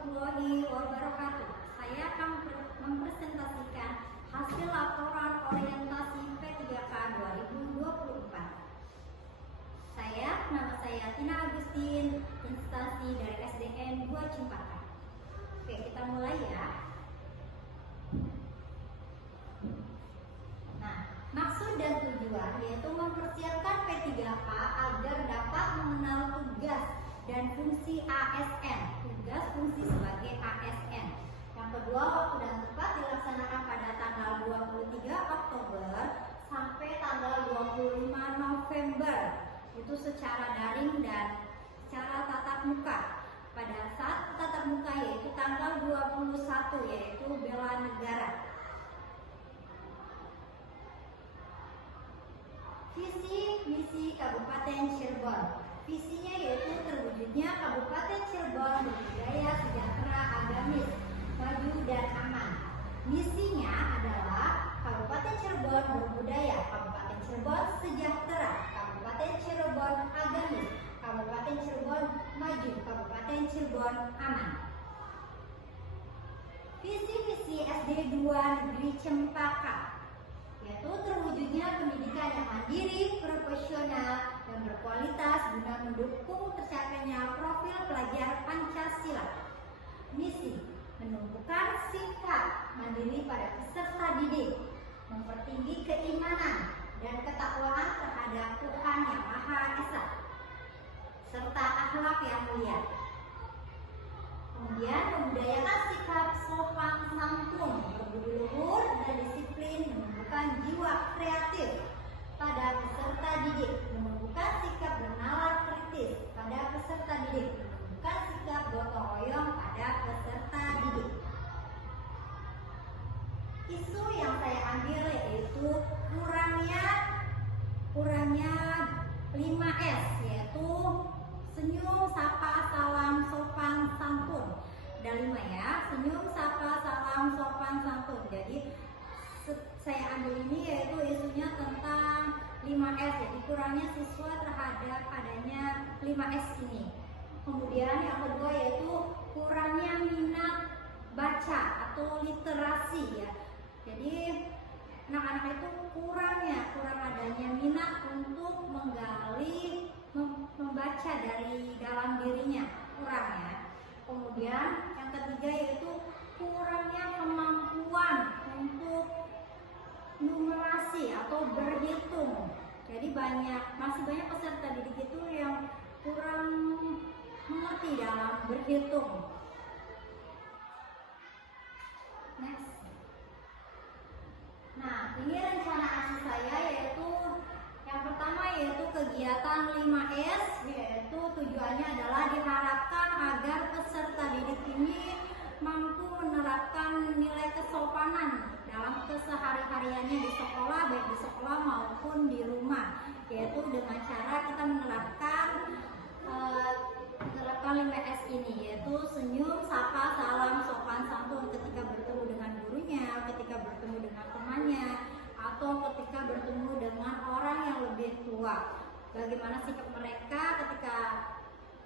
warahmatullahi wabarakatuh. Saya akan mempresentasikan hasil laporan orientasi P3K 2024. Nama saya Tina Agustin, instansi dari SDN 2 Cempaka. Oke, kita mulai ya. Nah, maksud dan tujuan yaitu mempersiapkan P3K agar dapat mengenal tugas dan fungsi ASN, tugas fungsi sebagai ASN. Yang kedua, waktu dan tempat dilaksanakan pada tanggal 23 Oktober sampai tanggal 25 November. Itu secara daring dan secara tatap muka. Pada saat tatap muka yaitu tanggal 21 yaitu bela negara. Visi misi Kabupaten Cirebon. Visinya yaitu terwujudnya Kabupaten Cirebon berbudaya, sejahtera, agamis, maju dan aman. Misinya adalah Kabupaten Cirebon berbudaya, Kabupaten Cirebon sejahtera, Kabupaten Cirebon agamis, Kabupaten Cirebon maju, Kabupaten Cirebon aman. Visi misi SD 2 Negeri Cempaka yaitu terwujudnya pendidikan yang mandiri, profesional, dan berkualitas guna mendukung tercapainya profil pelajar Pancasila. Misi menumbuhkan sikap mandiri pada peserta didik, mempertinggi keimanan dan ketakwaan terhadap Tuhan Yang Maha Esa, serta akhlak yang mulia. Kemudian membudayakan sikap sopan santun, berbudi luhur dan disiplin, menumbuhkan jiwa kreatif pada peserta didik, menumbuhkan sikap bernalar kritis pada peserta didik, menumbuhkan sikap gotong royong pada peserta didik. Isu yang saya ambil yaitu kurangnya 5S, yaitu senyum, sapa, salam, sopan, santun. Ada 5 ya, senyum, sapa, salam, sopan, santun. Jadi saya ambil ini yaitu isunya tentang 5S, jadi kurangnya siswa terhadap adanya 5S ini. Kemudian yang kedua yaitu kurangnya minat baca atau literasi ya. Jadi anak-anak itu kurang adanya minat untuk menggali membaca dari dalam dirinya, kurang ya. Kemudian yang ketiga yaitu kurangnya kemampuan untuk numerasi atau berhitung. Jadi masih banyak peserta didik itu yang kurang mengerti dalam berhitung. Next. Nah, ini rencana aksi saya yaitu yang pertama yaitu kegiatan 5S, yaitu tujuannya adalah diharapkan agar peserta didik ini mampu menerapkan nilai kesopanan dalam kesehari-hariannya di sekolah, baik di sekolah maupun di rumah, yaitu dengan cara kita menerapkan 5S ini, yaitu senyum, sapa, salam, sopan, santun ketika bertemu dengan gurunya, ketika bertemu dengan temannya, atau ketika bertemu dengan orang yang lebih tua. Bagaimana sikap mereka ketika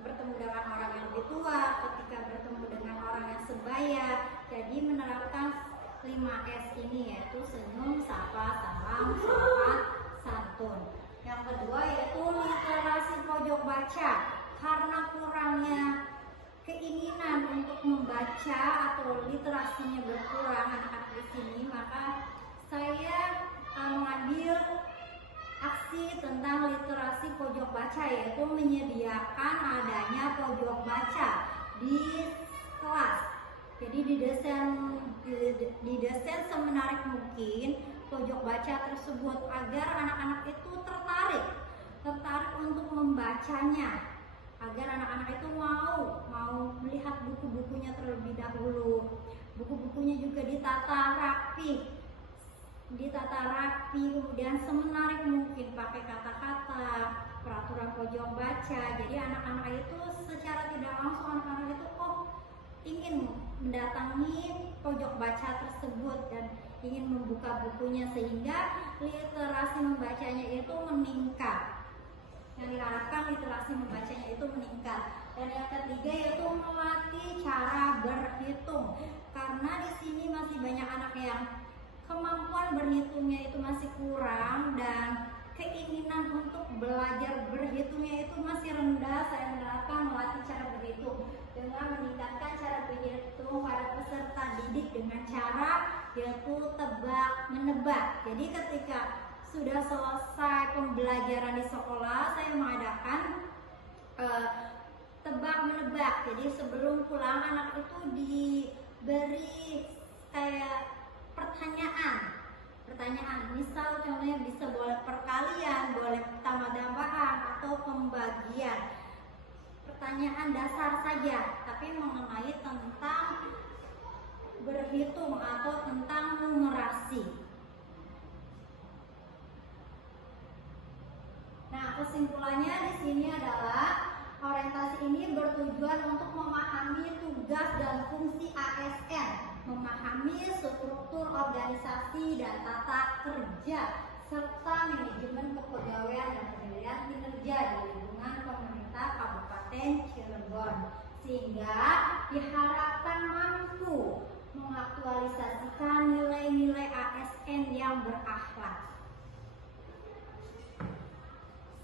bertemu dengan orang yang lebih tua, ketika bertemu dengan orang yang sebaya. Jadi menerapkan 5S ini yaitu senyum, sapa, salam, sopan, santun. Yang kedua yaitu literasi pojok baca. Karena kurangnya keinginan untuk membaca atau literasinya berkurang anak-anak di sini, maka saya mengambil aksi tentang literasi pojok baca, yaitu menyediakan adanya pojok baca di kelas. Jadi didesain semenarik mungkin pojok baca tersebut agar anak-anak itu tertarik untuk membacanya, agar anak-anak itu mau melihat buku-bukunya terlebih dahulu. Buku-bukunya juga ditata rapi, kemudian semenarik mungkin, pakai kata-kata, peraturan pojok baca. Jadi anak-anak itu secara tidak langsung anak-anak itu ingin mendatangi pojok baca tersebut dan ingin membuka bukunya, sehingga literasi membacanya itu meningkat. Yang diharapkan literasi membacanya itu meningkat. Dan yang ketiga yaitu melatih melatih cara berhitung. Karena di sini masih banyak anak yang kemampuan berhitungnya itu masih kurang dan keinginan untuk belajar berhitungnya itu masih rendah. Saya menerapkan melatih cara berhitung dengan meningkatkan cara berhitung pada peserta didik dengan cara yaitu tebak menebak. Jadi ketika sudah selesai pembelajaran di sekolah, saya mengadakan tebak menebak. Jadi sebelum pulang anak itu diberi kayak pertanyaan, misal contohnya bisa boleh perkalian, boleh tambah-tambahan atau pembagian. Pertanyaan dasar saja, tapi mengenai tentang berhitung atau tentang numerasi. Nah, kesimpulannya di sini adalah orientasi ini bertujuan untuk memahami tugas dan fungsi ASN, memahami struktur organisasi dan tata kerja, serta manajemen kepegawaian dan penilaian kinerja di lingkungan pemerintah Kabupaten Cirebon, sehingga diharapkan mampu mengaktualisasikan nilai-nilai ASN yang berakhlak.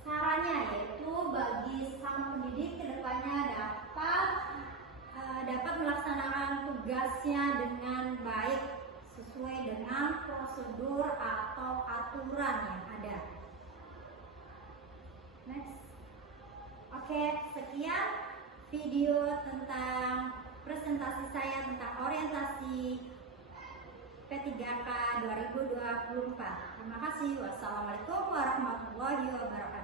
Sarannya yaitu bagi sang pendidik kedepannya dapat melaksanakan tugasnya dengan baik sesuai dengan prosedur atau aturan yang ada. Next. Oke, sekian video tentang presentasi saya tentang orientasi P3K 2024. Terima kasih. Wassalamualaikum warahmatullahi wabarakatuh.